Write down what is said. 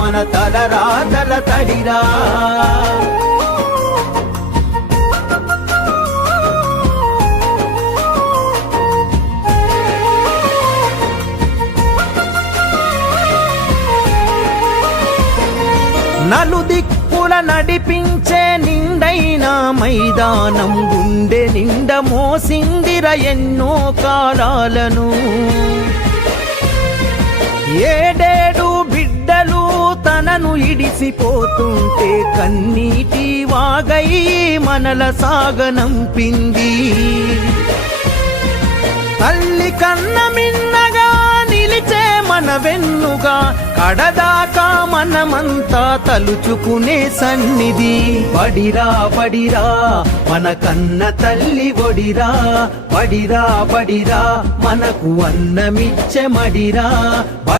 మన తలరాతల తడిరా. నలుదిక్కుల నడిపించే నిండైన మైదానం గుండె నిండ మోసిందిర ఎన్నో కాలాలను. ఏడేడు బిడ్డలు తనను ఇడిసిపోతుంటే కన్నీటి వాగై మనల సాగనంపింది. తల్లి కన్న మిన్నగా నిలిచే మన వెన్నుగా కడదాకా మనమంతా తలుచుకునే సన్నిధి. బడిరా బడిరా మన కన్న తల్లి ఒడిరా, బడిరా బడిరా మనకు అన్నమిచ్చే మడిరా.